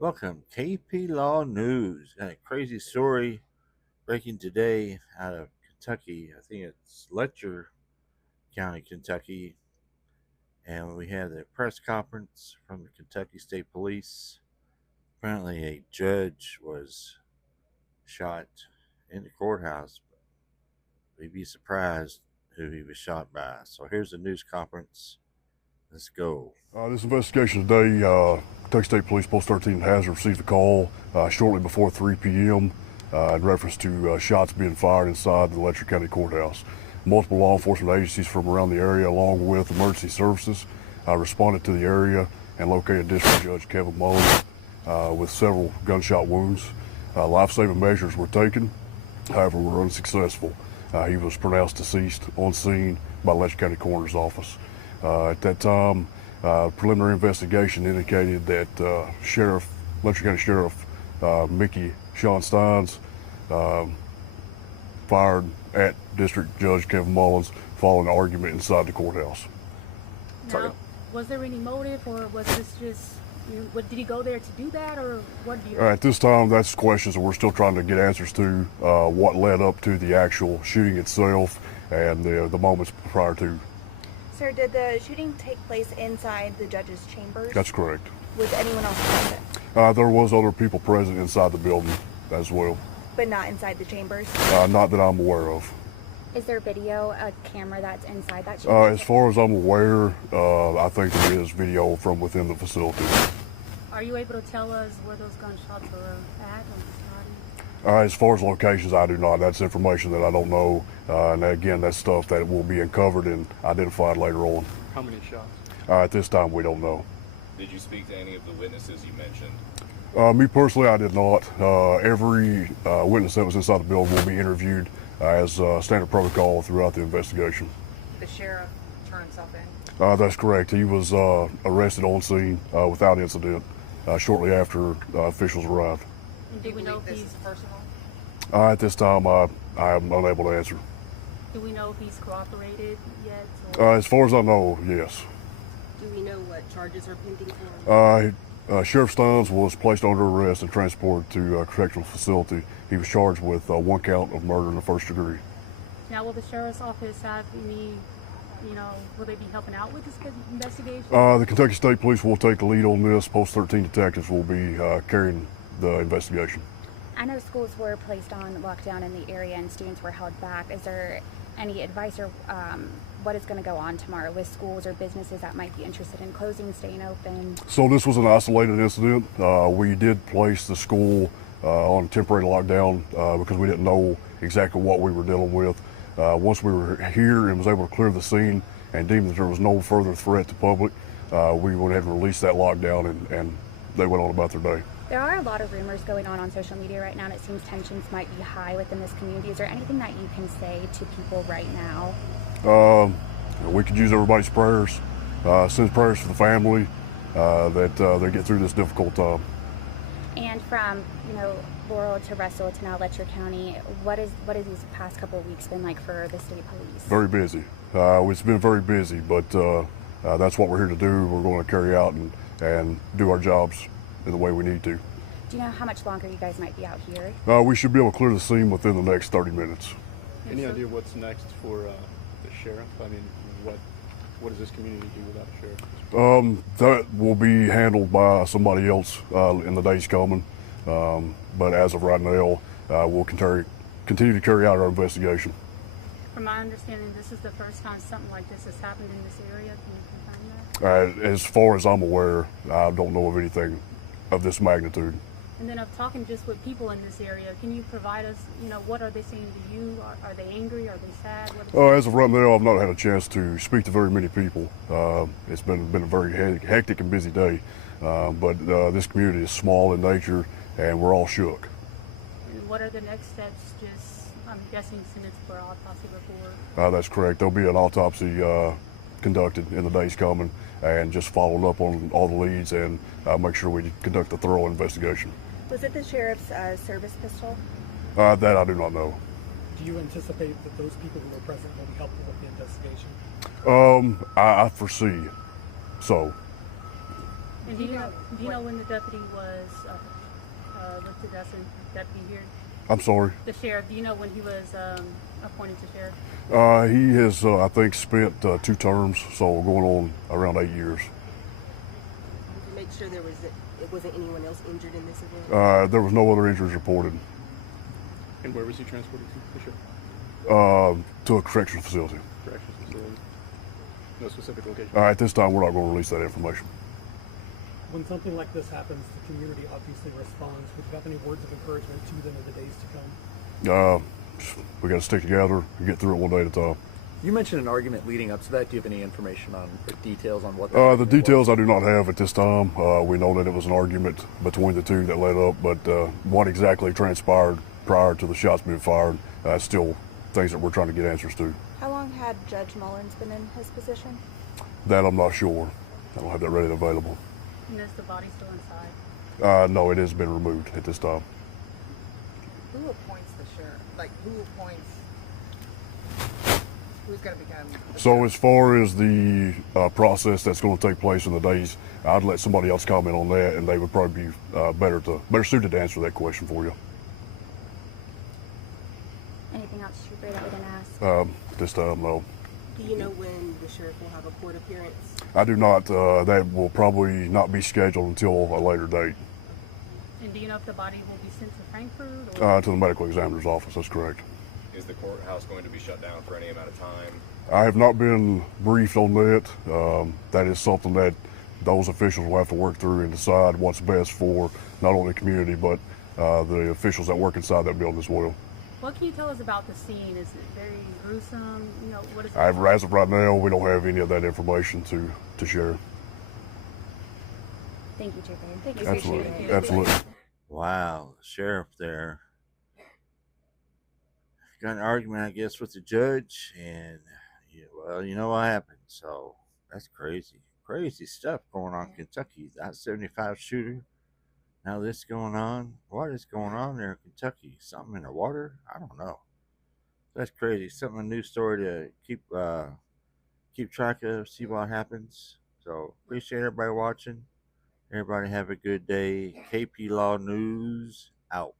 Welcome, KP Law News. Got a crazy story breaking today out of Kentucky. I think it's Letcher County, Kentucky. And we had a press conference from the Kentucky State Police. Apparently, a judge was shot in the courthouse. We'd be surprised who he was shot by. So here's the news conference. Let's go. This investigation today, Kentucky State Police Post 13 has received a call shortly before 3 p.m. In reference to shots being fired inside the Letcher County Courthouse. Multiple law enforcement agencies from around the area, along with emergency services, responded to the area and located District Judge Kevin Mullins with several gunshot wounds. Life-saving measures were taken, however, were unsuccessful. He was pronounced deceased on scene by Letcher County Coroner's Office. At that time, preliminary investigation indicated that Letcher County Sheriff Mickey Sean Steins fired at District Judge Kevin Mullins following an argument inside the courthouse. Now, was there any motive, or was this just, what, did he go there to do that, or what do you... At this time, that's questions that we're still trying to get answers to, what led up to the actual shooting itself and the moments prior to. Sir, did the shooting take place inside the judge's chambers? That's correct. Was anyone else present? There was other people present inside the building as well. But not inside the chambers? Not that I'm aware of. Is there video, a camera that's inside that chamber? As far as I'm aware, I think there is video from within the facility. Are you able to tell us where those gunshots were at on the body? As far as locations, I do not. That's information that I don't know. And again, that's stuff that will be uncovered and identified later on. How many shots? At this time, we don't know. Did you speak to any of the witnesses you mentioned? Me personally, I did not. Every witness that was inside the building will be interviewed as standard protocol throughout the investigation. The sheriff turned himself in? That's correct. He was arrested on scene without incident shortly after officials arrived. And do we know if this he's... is personal? At this time, I am unable to answer. Do we know if he's cooperated yet? Or... As far as I know, yes. Do we know what charges are pending for him? Sheriff Steins was placed under arrest and transported to a correctional facility. He was charged with one count of murder in the first degree. Now, will the sheriff's office have any, will they be helping out with this investigation? The Kentucky State Police will take the lead on this. Post 13 detectives will be carrying the investigation. I know schools were placed on lockdown in the area and students were held back. Is there any advice or what is going to go on tomorrow with schools or businesses that might be interested in closing, staying open? So this was an isolated incident. We did place the school on temporary lockdown because we didn't know exactly what we were dealing with. Once we were here and was able to clear the scene and deemed that there was no further threat to public, we went ahead and released that lockdown and they went on about their day. There are a lot of rumors going on social media right now, and it seems tensions might be high within this community. Is there anything that you can say to people right now? We could use everybody's prayers, send prayers for the family, that they get through this difficult time. And from, Laurel to Russell to now Letcher County, what has these past couple of weeks been like for the state police? Very busy. It's been very busy, but that's what we're here to do. We're going to carry out and do our jobs in the way we need to. Do you know how much longer you guys might be out here? We should be able to clear the scene within the next 30 minutes. Any idea what's next for the sheriff? I mean, what does this community do without a sheriff? That will be handled by somebody else in the days coming. But as of right now, we'll continue to carry out our investigation. From my understanding, this is the first time something like this has happened in this area. Can you confirm that? As far as I'm aware, I don't know of anything of this magnitude. And then of talking just with people in this area, can you provide us, what are they saying to you? Are they angry? Are they sad? As of right now, I've not had a chance to speak to very many people. It's been a very hectic and busy day, but this community is small in nature, and we're all shook. And what are the next steps? Just, I'm guessing, send it for autopsy report? That's correct. There'll be an autopsy conducted in the days coming, and just following up on all the leads and make sure we conduct a thorough investigation. Was it the sheriff's service pistol? That I do not know. Do you anticipate that those people who were present will be helpful with the investigation? I foresee so. And do you know when the deputy was listed as a deputy here? I'm sorry. The sheriff, do you know when he was appointed to sheriff? He has, I think, spent 2 terms, so going on around 8 years. To make sure it wasn't anyone else injured in this event? There was no other injuries reported. And where was he transported to? The sheriff? To a correctional facility. Corrections facility. No specific location. At this time, we're not going to release that information. When something like this happens, the community obviously responds. Would you have any words of encouragement to them in the days to come? We got to stick together and get through it one day at a time. You mentioned an argument leading up to that. Do you have any information on or details on what The details I do not have at this time. We know that it was an argument between the two that led up, but what exactly transpired prior to the shots being fired, still things that we're trying to get answers to. How long had Judge Mullins been in his position? That I'm not sure. I don't have that ready and available. And is the body still inside? No, it has been removed at this time. Who appoints the sheriff? Like, who appoints? Who's going to become? So as far as the process that's going to take place in the days, I'd let somebody else comment on that, and they would probably be better suited to answer that question for you. Anything else, Trooper, that we didn't ask? This time, no. Do you know when the sheriff will have a court appearance? I do not. That will probably not be scheduled until a later date. And do you know if the body will be sent to Frankfurt? Or? To the medical examiner's office, that's correct. Is the courthouse going to be shut down for any amount of time? I have not been briefed on that. That is something that those officials will have to work through and decide what's best for not only the community, but the officials that work inside that building as well. What can you tell us about the scene? Is it very gruesome? You know, what is it? As of right now, we don't have any of that information to share. Thank you, Trooper. Thank you. Absolutely. Absolutely. Wow, the sheriff there got an argument, I guess, with the judge, and well, you know what happened. So that's crazy stuff going on in Kentucky. That 75 shooter. Now this going on. What is going on there in Kentucky? Something in the water? I don't know. That's crazy. Something, a new story to keep track of, see what happens. So appreciate everybody watching. Everybody have a good day. KP Law News out.